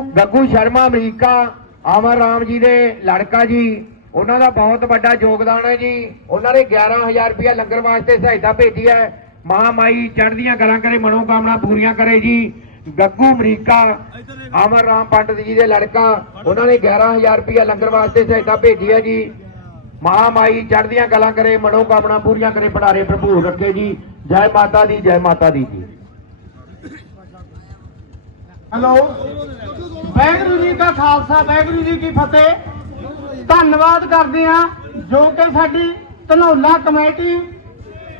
Gaggu Sharma, America. Amar Ram ji ਦੇ ਲੜਕਾ ਜੀ। ਉਹਨਾਂ ਦਾ ਬਹੁਤ ਵੱਡਾ ਯੋਗਦਾਨ ਹੈ ਜੀ। ਉਹਨਾਂ ਨੇ 11000 ਰੁਪਇਆ ਲੰਗਰ ਵਾਸਤੇ ਸਹਾਇਤਾ ਭੇਜੀ ਹੈ। ਮਹਾਮਾਈ ਚੜ੍ਹਦੀਆਂ ਕਰਾਂ ਕਰੇ, ਮਨੋਕਾਮਨਾ ਪੂਰੀਆਂ ਕਰੇ ਜੀ। ਗੱਗੂ, ਅਮਰੀਕਾ। ਅਮਰ ਰਾਮ ਪੰਡਤ ਜੀ ਦੇ ਲੜਕਾ। ਉਹਨਾਂ ਨੇ 11000 ਰੁਪਇਆ ਲੰਗਰ ਵਾਸਤੇ ਸਹਾਇਤਾ ਭੇਜੀ ਹੈ ਜੀ। ਮਹਾਮਾਈ ਚੜ੍ਹਦੀਆਂ ਕਲਾਂ ਕਰੇ, ਮਨੋਕਾਮਨਾ ਪੂਰੀਆਂ ਕਰੇ, ਭੰਡਾਰੇ ਭਰਪੂਰ ਰੱਖੇ ਜੀ। ਜੈ ਮਾਤਾ ਦੀ, ਜੈ ਮਾਤਾ ਦੀ ਜੀ। ਹੈਲੋ। ਵਾਹਿਗੁਰੂ ਜੀ ਕਾ ਖਾਲਸਾ, ਵਾਹਿਗੁਰੂ ਜੀ ਕੀ ਫਤਿਹ। ਧੰਨਵਾਦ ਕਰਦੇ ਆ ਜੋ ਕਿ ਸਾਡੀ ਧਨੌਲਾ ਕਮੇਟੀ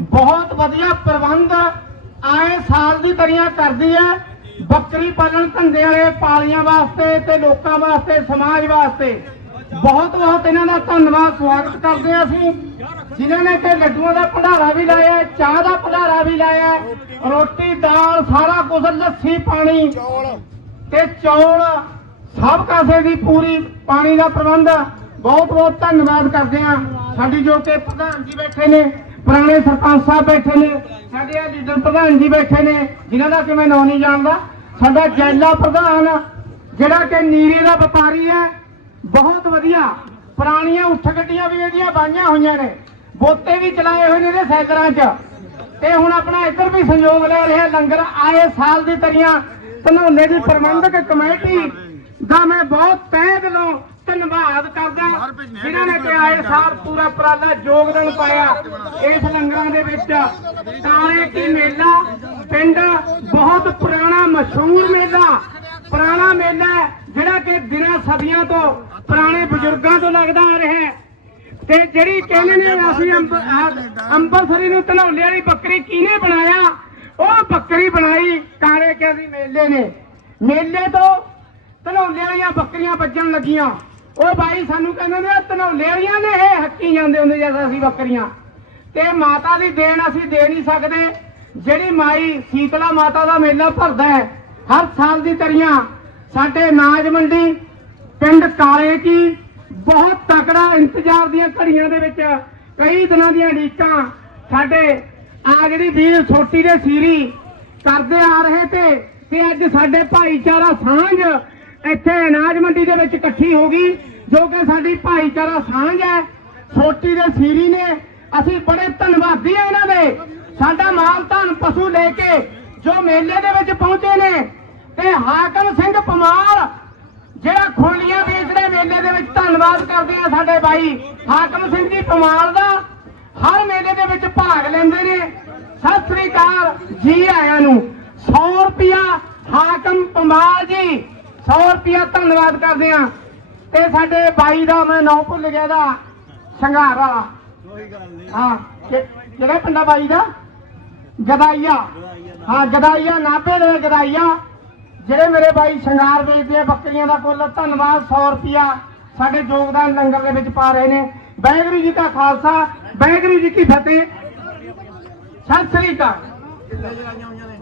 ਬਹੁਤ ਵਧੀਆ ਪ੍ਰਬੰਧ ਆਏ ਸਾਲ ਦੀ ਤਰੀਆਂ ਕਰਦੀ ਹੈ। ਬੱਕਰੀ ਪਾਲਣ ਧੰਦੇ ਵਾਲੇ ਪਾਲੀਆਂ ਵਾਸਤੇ ਤੇ ਲੋਕਾਂ ਵਾਸਤੇ, ਸਮਾਜ ਵਾਸਤੇ। ਬਹੁਤ ਬਹੁਤ ਇਹਨਾਂ ਦਾ ਧੰਨਵਾਦ, ਸਵਾਗਤ ਕਰਦੇ ਆ ਅਸੀਂ। ਜਿਨ੍ਹਾਂ ਨੇ ਕਿ ਲੱਡੂਆਂ ਦਾ ਭੰਡਾਰਾ ਵੀ ਲਾਇਆ, ਚਾਹ ਦਾ ਭੰਡਾਰਾ ਵੀ ਲਾਇਆ, ਰੋਟੀ, ਦਾਲ, ਸਾਰਾ ਕੁਝ, ਲੱਸੀ, ਪਾਣੀ। ਤੇ ਚੌਲ ਸਭ ਕਾਸੇ ਦੀ ਪੂਰੀ ਪਾਣੀ ਦਾ ਪ੍ਰਬੰਧ ਬਹੁਤ ਬਹੁਤ ਧੰਨਵਾਦ ਕਰਦੇ ਆ ਸਾਡੀ ਜੋ ਕਿ ਪ੍ਰਧਾਨ ਜੀ ਬੈਠੇ ਨੇ, ਪੁਰਾਣੇ ਸਰਪੰਚ ਸਾਹਿਬ ਬੈਠੇ ਨੇ, ਸਾਡੇ ਆ ਲੀਡਰ ਪ੍ਰਧਾਨ ਜੀ ਬੈਠੇ ਨੇ, ਜਿਨ੍ਹਾਂ ਦਾ ਕਿ ਮੈਂ ਨਾਂ ਨਹੀਂ ਜਾਣਦਾ। ਸਾਡਾ ਜੈਲਾ ਪ੍ਰਧਾਨ, ਜਿਹੜਾ ਕਿ ਨੀਰੇ ਦਾ ਵਪਾਰੀ ਹੈ, ਬਹੁਤ ਵਧੀਆ। ਪੁਰਾਣੀਆਂ ਉੱਠ ਗੱਡੀਆਂ ਵੀ ਇਹਦੀਆਂ ਬਾਈਆਂ ਹੋਈਆਂ ਨੇ। ਬੋਤੇ ਵੀ ਚਲਾਏ ਹੋਏ ਨੇ ਇਹਦੇ ਸਾਈਕਲਾਂ 'ਚ। ਤੇ ਹੁਣ ਆਪਣਾ ਇੱਧਰ ਵੀ ਸੰਯੋਗ ਲੈ ਰਿਹਾ, ਲੰਗਰ ਆਏ ਸਾਲ ਦੀ ਤਰੀਆਂ। ਧਨੌਲੇ ਦੀ ਪ੍ਰਬੰਧਕ ਕਮੇਟੀ ਦਾ ਮੈਂ ਬਹੁਤ ਤਹਿ ਦਿਲੋਂ ਧੰਨਵਾਦ ਕਰਦਾ। ਜਿਨ੍ਹਾਂ ਨੇ ਕਿ ਆਏ ਪੂਰਾ ਉਪਰਾਲਾ, ਯੋਗਦਾਨ ਪਾਇਆ ਇਸ ਲੰਗਰਾਂ ਦੇ ਵਿੱਚ। ਕਾਲੇ ਕੀ ਮੇਲਾ, ਪਿੰਡ ਬਹੁਤ ਪੁਰਾਣਾ ਮਸ਼ਹੂਰ ਮੇਲਾ। ਪੁਰਾਣਾ ਮੇਲਾ ਜਿਹੜਾ ਕਿ ਦਿਨਾਂ ਸਦੀਆਂ ਤੋਂ ਪੁਰਾਣੇ ਬਜ਼ੁਰਗਾਂ ਤੋਂ ਲੱਗਦਾ ਆ ਰਿਹਾ ਹੈ। ਤੇ ਜਿਹੜੀ ਕਹਿੰਦੇ ਨੇ, ਅਸੀਂ ਅੰਬਰਸਰੀ ਨੂੰ ਧਨੌਲੇ ਵਾਲੀ ਬੱਕਰੀ ਕਿਹਨੇ ਬਣਾਇਆ? ਉਹ ਬੱਕਰੀ ਬਣਾਈ ਕਾਲੇ ਕੇ ਦੀ ਮੇਲੇ ਨੇ। ਮੇਲੇ ਤੋਂ ਧਨੌਲੇ ਵਾਲੀਆਂ ਬੱਕਰੀਆਂ ਵੱਜਣ ਲੱਗੀਆਂ। ਉਹ ਬਾਈ ਸਾਨੂੰ ਕਹਿੰਦੇ ਨੇ, ਧਨੌਲੇ ਵਾਲੀਆਂ ਨੇ ਇਹ ਹੱਕੀ ਜਾਂਦੇ ਹੁੰਦੇ ਜਦ ਅਸੀਂ ਬੱਕਰੀਆਂ। ਤੇ ਮਾਤਾ ਦੀ ਦੇਣ ਅਸੀਂ ਦੇ ਨਹੀਂ ਸਕਦੇ। ਜਿਹੜੀ ਮਾਈ ਸੀਤਲਾ ਮਾਤਾ ਦਾ ਮੇਲਾ ਭਰਦਾ ਹੈ, ਹਰ ਸਾਲ ਦੀ ਤਰੀਆਂ। ਸਾਡੇ ਨਾਜ ਮੰਡੀ, ਪਿੰਡ ਕਾਲੇ ਕੀ, ਬਹੁਤ ਤਕੜਾ ਇੰਤਜ਼ਾਰ ਦੀਆਂ ਘੜੀਆਂ ਦੇ ਵਿੱਚ ਕਈ ਦਿਨਾਂ ਦੀਆਂ ਢੀਕਾਂ ਸਾਡੇ ਆ ਜਿਹੜੀ ਵੀਰ ਛੋਟੀ ਦੇ ਸੀਰੀ ਕਰਦੇ ਆ ਰਹੇ ਤੇ ਤੇ ਅੱਜ ਸਾਡੇ ਭਾਈਚਾਰਾ ਸਾਂਝ ਇੱਥੇ ਅਨਾਜ ਮੰਡੀ ਦੇ ਵਿੱਚ ਇਕੱਠੀ ਹੋ ਗਈ, ਜੋ ਕਿ ਸਾਡੀ ਭਾਈਚਾਰਾ ਸਾਂਝ ਹੈ। ਛੋਟੀ ਦੇ ਸੀਰੀ ਨੇ, ਅਸੀਂ ਬੜੇ ਧੰਨਵਾਦੀ ਆ ਇਹਨਾਂ ਦੇ। ਸਾਡਾ ਮਾਲ ਧਨ ਪਸ਼ੂ ਲੈ ਕੇ ਜੋ ਮੇਲੇ ਦੇ ਵਿੱਚ ਪਹੁੰਚੇ ਨੇ, ਤੇ ਹਾਕਮ ਸਿੰਘ ਪਮਾਲ, ਜਿਹੜਾ ਖੋਲੀਆਂ ਵੇਚਦੇ ਮੇਲੇ ਦੇ ਵਿੱਚ ਧੰਨਵਾਦ ਕਰਦੇ ਆ ਸਾਡੇ ਬਾਈ ਹਾਕਮ ਸਿੰਘ ਜੀ ਪਮਾਲ ਦਾ, ਹਰ ਮੇਲੇ ਦੇ ਵਿੱਚ ਭਾਗ ਲੈਂਦੇ ਨੇ। ਸਤਿ ਸ੍ਰੀ ਅਕਾਲ ਜੀ ਆਇਆਂ ਨੂੰ। 100 ਰੁਪਿਆ ਹਾਕਮ ਪਮਾਲ ਜੀ। 100 ਰੁਪਿਆ ਧੰਨਵਾਦ ਕਰਦੇ ਆ ਤੇ ਸਾਡੇ ਬਾਈ ਦਾ ਮੈਂ ਨਾਮ ਭੁੱਲ ਗਿਆ ਦਾ ਸੰਘਾਰ ਵਾਲਾ ਹਾਂ ਕਿ- ਕਿਹੜਾ ਪਿੰਡਾ ਬਾਈ ਦਾ? ਗਦਾਈਆ। ਹਾਂ ਗਦਾਈਆ ਨਾਭੇ ਦੇ ਗਦਾਈਆ। ਜਿਹੜੇ ਮੇਰੇ ਬਾਈ ਸ਼ਿੰਗਾਰ ਵੇਚਦੇ ਆ ਬੱਕਰੀਆਂ ਦਾ ਕੁੱਲ ਧੰਨਵਾਦ 100 ਰੁਪਿਆ ਸਾਡੇ ਯੋਗਦਾਨ ਲੰਗਰ ਦੇ ਵਿੱਚ ਪਾ ਰਹੇ ਨੇ। ਵਾਹਿਗੁਰੂ ਜੀ ਕਾ ਖਾਲਸਾ ਵਾਹਿਗੁਰੂ ਜੀ ਕੀ ਫਤਿਹ। ਸਤਿ ਸ੍ਰੀ ਅਕਾਲ